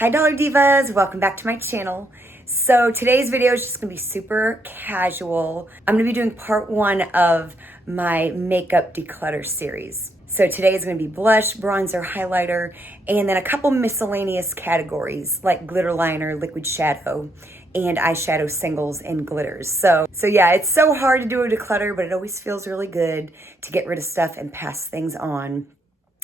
Hi Dollar Divas, welcome back to my channel. So today's video is just gonna be super casual. I'm gonna be doing part one of my makeup declutter series. So today is gonna be blush, bronzer, highlighter, and then a couple miscellaneous categories like glitter liner, liquid shadow, and eyeshadow singles and glitters. So yeah, it's so hard to do a declutter, but it always feels really good to get rid of stuff and pass things on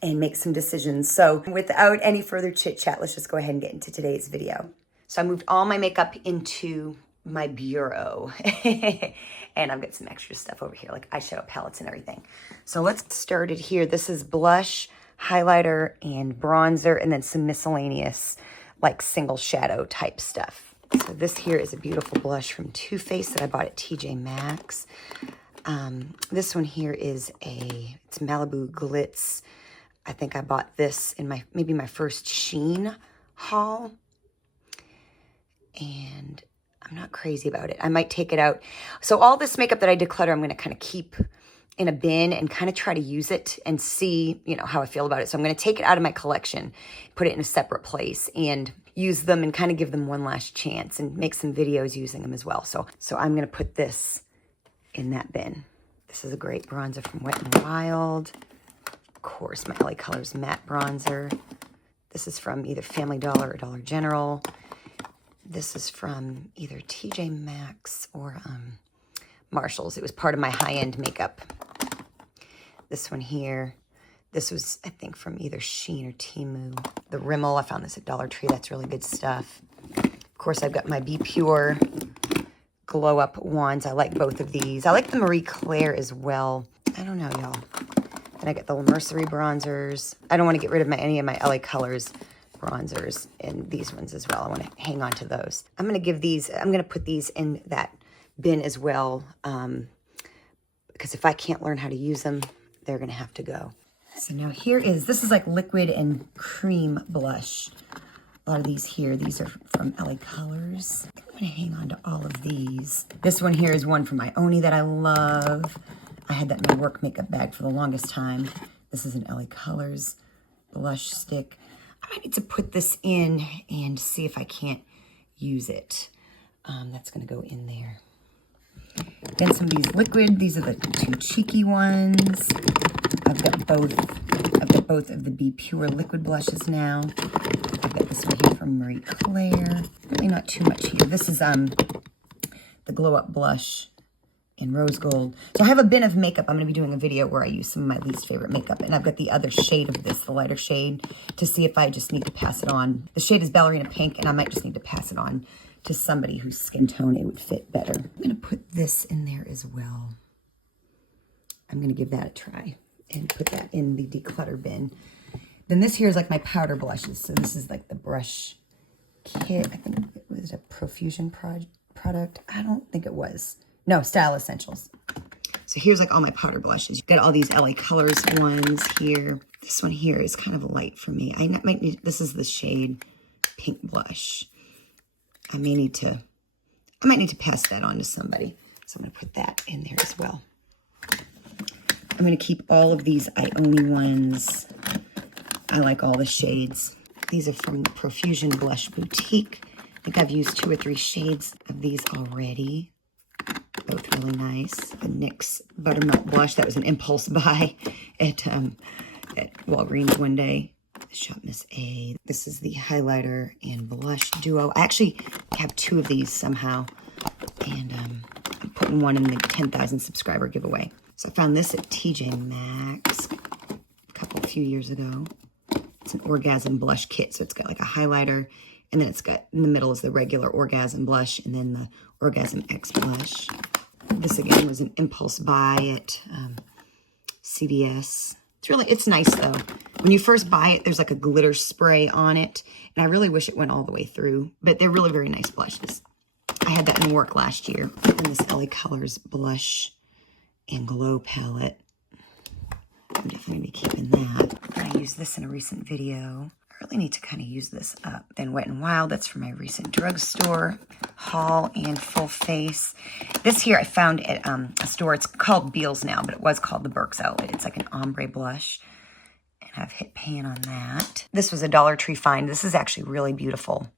and make some decisions. So without any further chit chat, let's just go ahead and get into today's video. So I moved all my makeup into my bureau and I've got some extra stuff over here like eyeshadow palettes and everything. So let's get started here. This is blush, highlighter, and bronzer, and then some miscellaneous like single shadow type stuff. So this here is a beautiful blush from Too Faced that I bought at TJ Maxx. This one here is it's Malibu Glitz. I think I bought this in maybe my first Shein haul. And I'm not crazy about it. I might take it out. So all this makeup that I declutter, I'm going to kind of keep in a bin and kind of try to use it and see, how I feel about it. So I'm going to take it out of my collection, put it in a separate place and use them and kind of give them one last chance and make some videos using them as well. So I'm going to put this in that bin. This is a great bronzer from Wet n Wild. Of course, my LA Colors matte bronzer. This is from either Family Dollar or Dollar General. This is from either TJ Maxx or Marshall's. It was part of my high-end makeup. This one here, this was, I think, from either Shein or Temu. The Rimmel, I found this at Dollar Tree. That's really good stuff. Of course, I've got my Be Pure Glow Up wands. I like both of these. I like the Marie Claire as well. I don't know, y'all. And I get the Mercery bronzers. I don't want to get rid of any of my LA Colors bronzers and these ones as well. I want to hang on to those. I'm going to put these in that bin as well, because if I can't learn how to use them, they're going to have to go. So now this is like liquid and cream blush. A lot of these here, these are from LA Colors. I'm going to hang on to all of these. This one here is one from my Oni that I love. I had that in my work makeup bag for the longest time. This is an LA Colors blush stick. I might need to put this in and see if I can't use it. That's going to go in there. Then some of these liquid. These are the two cheeky ones. I've got both of the Be Pure liquid blushes now. I've got this one here from Marie Claire. Really not too much here. This is the Glow Up blush in rose gold. So I have a bin of makeup. I'm going to be doing a video where I use some of my least favorite makeup. And I've got the other shade of this, the lighter shade, to see if I just need to pass it on. The shade is Ballerina Pink, and I might just need to pass it on to somebody whose skin tone it would fit better. I'm going to put this in there as well. I'm going to give that a try and put that in the declutter bin. Then this here is like my powder blushes. So this is like the brush kit. I think it was a Profusion product. I don't think it was. No, Style Essentials. So here's like all my powder blushes. You've got all these LA Colors ones here. This one here is kind of light for me. This is the shade Pink Blush. I might need to pass that on to somebody. So I'm going to put that in there as well. I'm going to keep all of these Ioni ones. I like all the shades. These are from the Profusion Blush Boutique. I think I've used 2 or 3 shades of these already. Both really nice. The NYX Buttermilk Blush. That was an impulse buy at Walgreens one day. Shop Miss A. This is the highlighter and blush duo. I actually have 2 of these somehow. And I'm putting one in the 10,000 subscriber giveaway. So I found this at TJ Maxx a few years ago. It's an Orgasm blush kit. So it's got like a highlighter. And then it's got, in the middle is the regular Orgasm blush. And then the Orgasm X blush. This again was an impulse buy at CVS. It's nice though. When you first buy it, there's like a glitter spray on it. And I really wish it went all the way through. But they're really very nice blushes. I had that in work last year. And this LA Colors blush and glow palette. I'm definitely going to be keeping that. I used this in a recent video. I really need to kind of use this up. Then Wet n Wild, that's from my recent drugstore haul and full face. This here I found at a store. It's called Beals now, but it was called the Burke's Outlet. It's like an ombre blush. And have hit pan on that. This was a Dollar Tree find. This is actually really beautiful.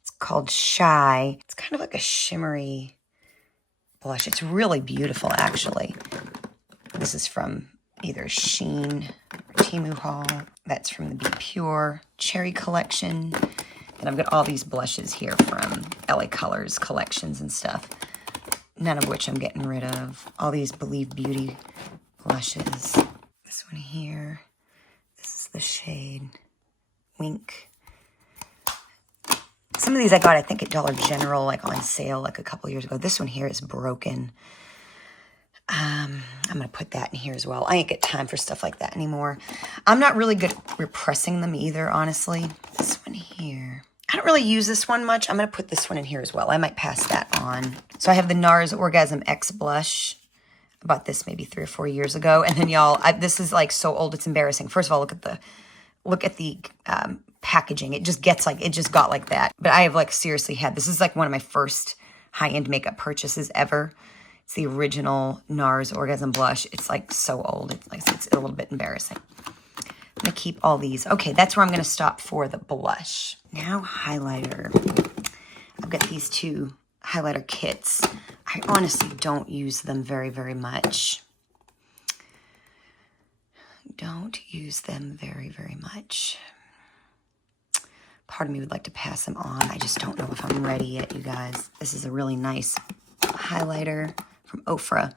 It's called Shy. It's kind of like a shimmery blush. It's really beautiful, actually. This is from either Shein or Temu haul. That's from the Be Pure Cherry collection. And I've got all these blushes here from LA Colors collections and stuff. None of which I'm getting rid of. All these Believe Beauty blushes. This one here. This is the shade Wink. Some of these I got, I think, at Dollar General, like on sale, like a couple years ago. This one here is broken. I'm going to put that in here as well. I ain't got time for stuff like that anymore. I'm not really good at repressing them either, honestly. This one here. I don't really use this one much. I'm going to put this one in here as well. I might pass that on. So I have the NARS Orgasm X blush. I bought this maybe 3 or 4 years ago. And then y'all, this is like so old, it's embarrassing. First of all, look at the packaging. It just got like that. But I have like seriously had, this is like one of my first high-end makeup purchases ever. It's the original NARS Orgasm Blush. It's like so old. It's a little bit embarrassing. I'm going to keep all these. Okay, that's where I'm going to stop for the blush. Now highlighter. I've got these 2 highlighter kits. I honestly don't use them very, very much. Don't use them very, very much. Part of me would like to pass them on. I just don't know if I'm ready yet, you guys. This is a really nice highlighter from Ofra.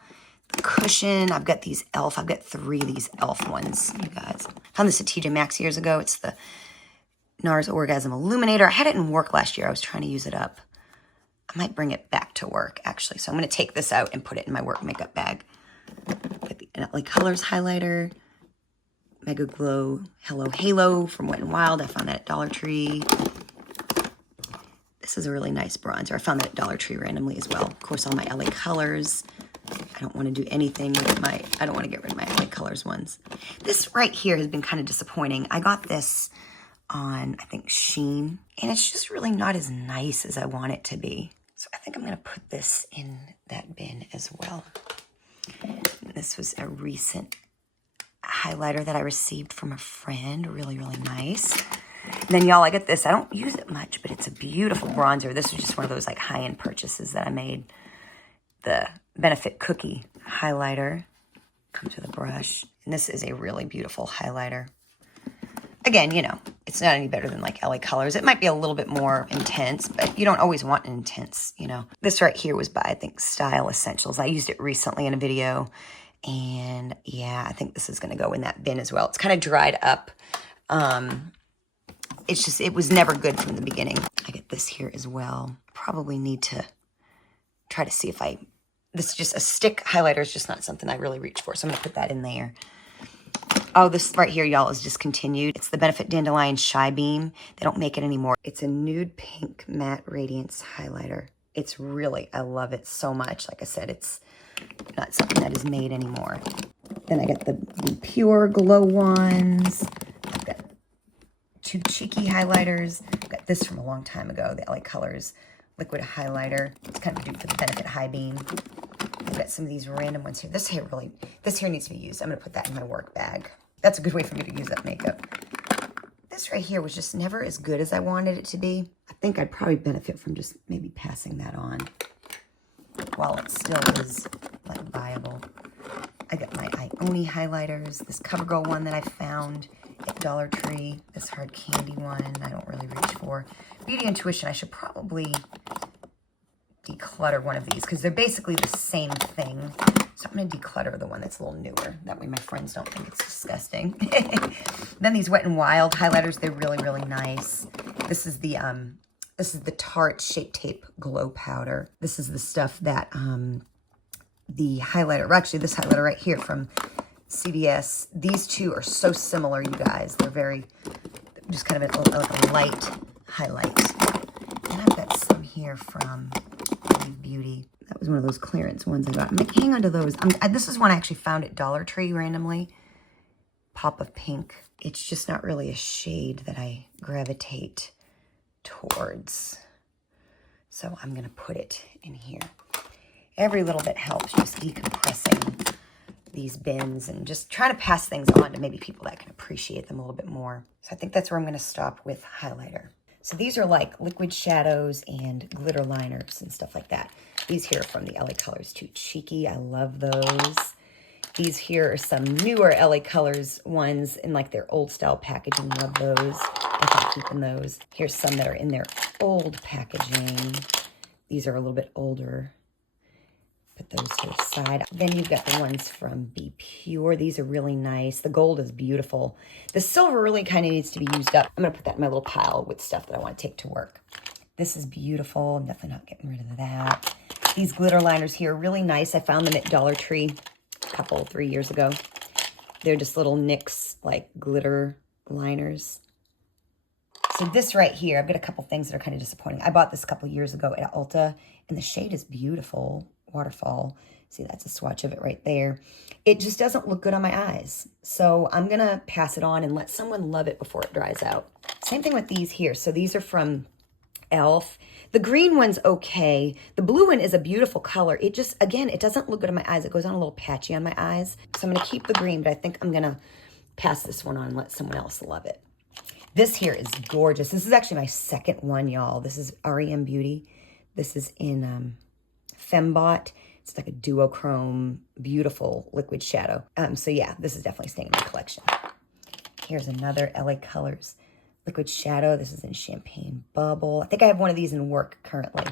The cushion, I've got these e.l.f. I've got 3 of these e.l.f. ones, you guys. Found this at TJ Maxx years ago. It's the NARS Orgasm Illuminator. I had it in work last year. I was trying to use it up. I might bring it back to work, actually. So I'm going to take this out and put it in my work makeup bag. Got the LA Colors highlighter. Mega Glow Hello Halo from Wet n Wild. I found that at Dollar Tree. This is a really nice bronzer. I found that at Dollar Tree randomly as well. Of course, all my LA Colors. I don't want to do anything with I don't want to get rid of my LA Colors ones. This right here has been kind of disappointing. I got this on, I think, Shein. And it's just really not as nice as I want it to be. So I think I'm going to put this in that bin as well. This was a recent highlighter that I received from a friend. Really, really nice. And then y'all, I got this. I don't use it much, but it's a beautiful bronzer. This was just one of those like high-end purchases that I made. The Benefit Cookie highlighter. Comes with a brush. And this is a really beautiful highlighter. Again, you know, it's not any better than like LA Colors. It might be a little bit more intense, but you don't always want an intense, you know. This right here was by, I think, Style Essentials. I used it recently in a video. And yeah, I think this is going to go in that bin as well. It's kind of dried up. It's just, it was never good from the beginning. I get this here as well. Probably need to try to see if this is just a stick highlighter is just not something I really reach for. So I'm going to put that in there. Oh, this right here, y'all, is discontinued. It's the Benefit Dandelion Shy Beam. They don't make it anymore. It's a nude pink matte radiance highlighter. It's really, I love it so much. Like I said, it's not something that is made anymore. Then I got the Pure Glow ones. I've got 2 cheeky highlighters. I've got this from a long time ago, the LA Colors liquid highlighter. It's kind of a dupe for the Benefit High Beam. I've got some of these random ones here. This hair needs to be used. I'm going to put that in my work bag. That's a good way for me to use that makeup. This right here was just never as good as I wanted it to be. I think I'd probably benefit from just maybe passing that on while it still is like viable. I got my Ioni highlighters, this CoverGirl one that I found at Dollar Tree, this hard candy one I don't really reach for. Beauty Intuition, I should probably declutter one of these because they're basically the same thing. So I'm going to declutter the one that's a little newer. That way my friends don't think it's disgusting. Then these Wet n Wild highlighters, they're really, really nice. This is the Tarte Shape Tape Glow Powder. This is the stuff that the highlighter, actually this highlighter right here from CVS. These two are so similar, you guys. They're very, just kind of like a light highlight. And I've got some here from Beauty. That was one of those clearance ones I got. I'm going to hang on to those. This is one I actually found at Dollar Tree randomly. Pop of Pink. It's just not really a shade that I gravitate towards. So I'm going to put it in here. Every little bit helps, just decompressing these bins and just trying to pass things on to maybe people that can appreciate them a little bit more. So I think that's where I'm going to stop with highlighter. So these are like liquid shadows and glitter liners and stuff like that. These here are from the LA Colors Too Cheeky. I love those. These here are some newer LA Colors ones in like their old style packaging. Love those. I'm keeping those. Here's some that are in their old packaging. These are a little bit older. Put those to the side. Then you've got the ones from Be Pure. These are really nice. The gold is beautiful. The silver really kind of needs to be used up. I'm going to put that in my little pile with stuff that I want to take to work. This is beautiful. I'm definitely not getting rid of that. These glitter liners here are really nice. I found them at Dollar Tree a 3 years ago. They're just little NYX like glitter liners. So this right here, I've got a couple things that are kind of disappointing. I bought this a couple years ago at Ulta, and the shade is beautiful. Waterfall. See, that's a swatch of it right there. It just doesn't look good on my eyes. So I'm going to pass it on and let someone love it before it dries out. Same thing with these here. So these are from e.l.f. The green one's okay. The blue one is a beautiful color. It just, again, it doesn't look good on my eyes. It goes on a little patchy on my eyes. So I'm going to keep the green, but I think I'm going to pass this one on and let someone else love it. This here is gorgeous. This is actually my second one, y'all. This is REM Beauty. This is in Fembot. It's like a duochrome, beautiful liquid shadow. So yeah, this is definitely staying in my collection. Here's another LA Colors liquid shadow. This is in Champagne Bubble. I think I have one of these in work currently.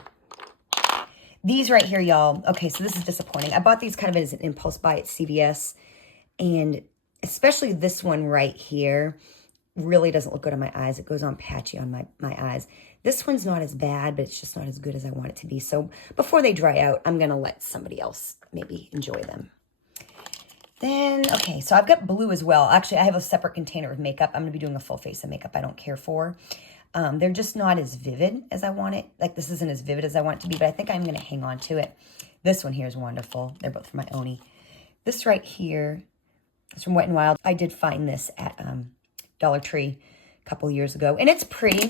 These right here, y'all. Okay, so this is disappointing. I bought these kind of as an impulse buy at CVS, and especially this one right here really doesn't look good on my eyes. It goes on patchy on my eyes. This one's not as bad, but it's just not as good as I want it to be. So before they dry out, I'm going to let somebody else maybe enjoy them. Then, okay, so I've got blue as well. Actually, I have a separate container of makeup. I'm going to be doing a full face of makeup I don't care for. They're just not as vivid as I want it. Like, this isn't as vivid as I want it to be, but I think I'm going to hang on to it. This one here is wonderful. They're both from my Oni. This right here is from Wet n Wild. I did find this at Dollar Tree a couple years ago, and it's pretty,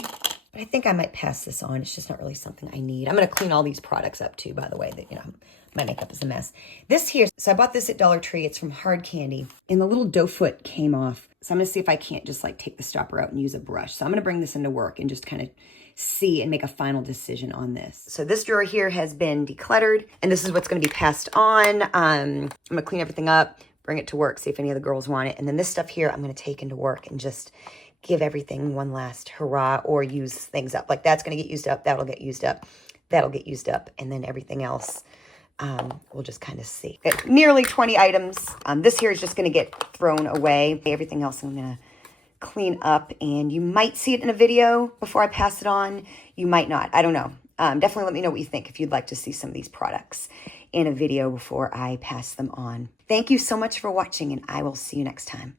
but I think I might pass this on. It's just not really something I need. I'm going to clean all these products up too, by the way, that, you know, my makeup is a mess. This here, so I bought this at Dollar Tree. It's from Hard Candy, and the little doe foot came off. So I'm going to see if I can't just like take the stopper out and use a brush. So I'm going to bring this into work and just kind of see and make a final decision on this. So this drawer here has been decluttered, and this is what's going to be passed on. I'm going to clean everything up, bring it to work, see if any of the girls want it. And then this stuff here, I'm going to take into work and just give everything one last hurrah, or use things up. Like that's going to get used up. That'll get used up. That'll get used up. And then everything else, we'll just kind of see. Nearly 20 items. This here is just going to get thrown away. Everything else I'm going to clean up, and you might see it in a video before I pass it on. You might not. I don't know. Definitely let me know what you think if you'd like to see some of these products in a video before I pass them on. Thank you so much for watching, and I will see you next time.